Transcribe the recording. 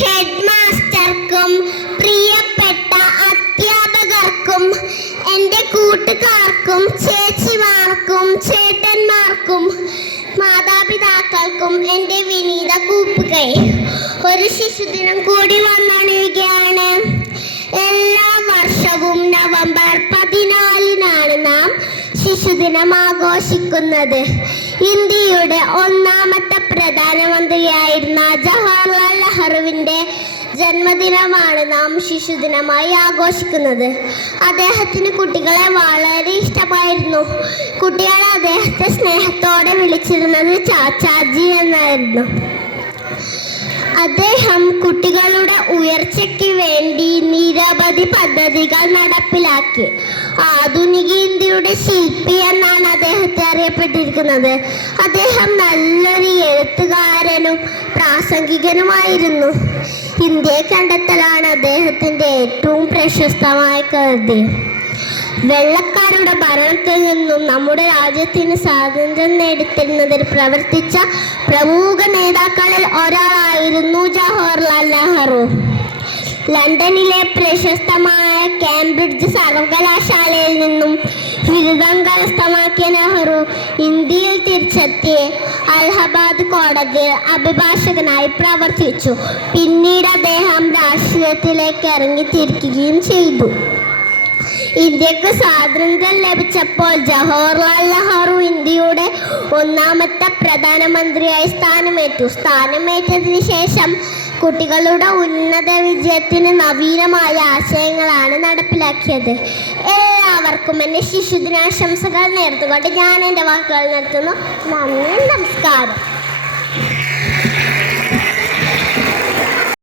Head മാസ്റ്റർക്കും പ്രിയപ്പെട്ട അധ്യാപകർക്കും എൻ്റെ കൂട്ടുകാർക്കും ചേച്ചിമാർക്കും ചേട്ടന്മാർക്കും മാതാപിതാക്കൾക്കും എൻ്റെ വിനീത കൂപ്പുകൈ. ഒരു ശിശുദിനം കൂടി വന്നണിയുകയാണ്. എല്ലാ വർഷവും നവംബർ 14-നാണ് നാം ശിശുദിനം ആഘോഷിക്കുന്നത്. ഇന്ത്യയുടെ ഒന്നാമത്തെ പ്രധാനമന്ത്രിയായിരുന്ന ജവഹർലാൽ നെഹ്റുവിൻ്റെ ജന്മദിനമാണ് നാം ശിശുദിനമായി ആഘോഷിക്കുന്നത്. അദ്ദേഹത്തിന് കുട്ടികളെ വളരെ ഇഷ്ടമായിരുന്നു. കുട്ടികൾ അദ്ദേഹത്തെ സ്നേഹത്തോടെ വിളിച്ചിരുന്നത് ചാച്ചാജി എന്നായിരുന്നു. അദ്ദേഹം കുട്ടികളുടെ ഉയർച്ചയ്ക്ക് വേണ്ടി നിരവധി പദ്ധതികൾ നടപ്പിലാക്കി. ആധുനിക ഇന്ത്യയുടെ ശില്പി എന്നാണ് അദ്ദേഹത്തെ അറിയപ്പെട്ടിരിക്കുന്നത്. അദ്ദേഹം നല്ലൊരു എഴുത്തുകാരനും പ്രാസംഗികനുമായിരുന്നു. ഇന്ത്യയെ കണ്ടെത്തലാണ് അദ്ദേഹത്തിൻ്റെ ഏറ്റവും പ്രശസ്തമായ കൃതി. വെള്ളക്കാരുടെ ഭരണത്തിൽ നിന്നും നമ്മുടെ രാജ്യത്തിന് സ്വാതന്ത്ര്യം നേടിത്തരുന്നതിൽ പ്രവർത്തിച്ച പ്രമുഖ നേതാക്കളിൽ ഒരാളായിരുന്നു ജവഹർലാൽ നെഹ്റു. ലണ്ടനിലെ പ്രശസ്തമായ കേംബ്രിഡ്ജ് സർവകലാശാലയിൽ നിന്നും ബിരുദം കരസ്ഥമാക്കിയ നെഹ്റു ഇന്ത്യയിൽ തിരിച്ചെത്തി അലഹബാദ് കോടതിയിൽ അഭിഭാഷകനായി പ്രവർത്തിച്ചു. പിന്നീട് അദ്ദേഹം രാഷ്ട്രീയത്തിലേക്ക് ഇറങ്ങിത്തിരിക്കുകയും ചെയ്തു. ഇന്ത്യക്ക് സ്വാതന്ത്ര്യം ലഭിച്ചപ്പോൾ ജവഹർലാൽ നെഹ്റു ഇന്ത്യയുടെ ഒന്നാമത്തെ പ്രധാനമന്ത്രിയായി സ്ഥാനമേറ്റതിന് ശേഷം കുട്ടികളുടെ ഉന്നത വിജയത്തിന് നവീനമായ ആശയങ്ങളാണ് നടപ്പിലാക്കിയത്. എല്ലാവർക്കും എൻ്റെ ശിശുദിനാശംസകൾ നേർന്നുകൊണ്ട് ഞാൻ എൻ്റെ വാക്കുകൾ നിർത്തുന്നു. നന്ദി, നമസ്കാരം.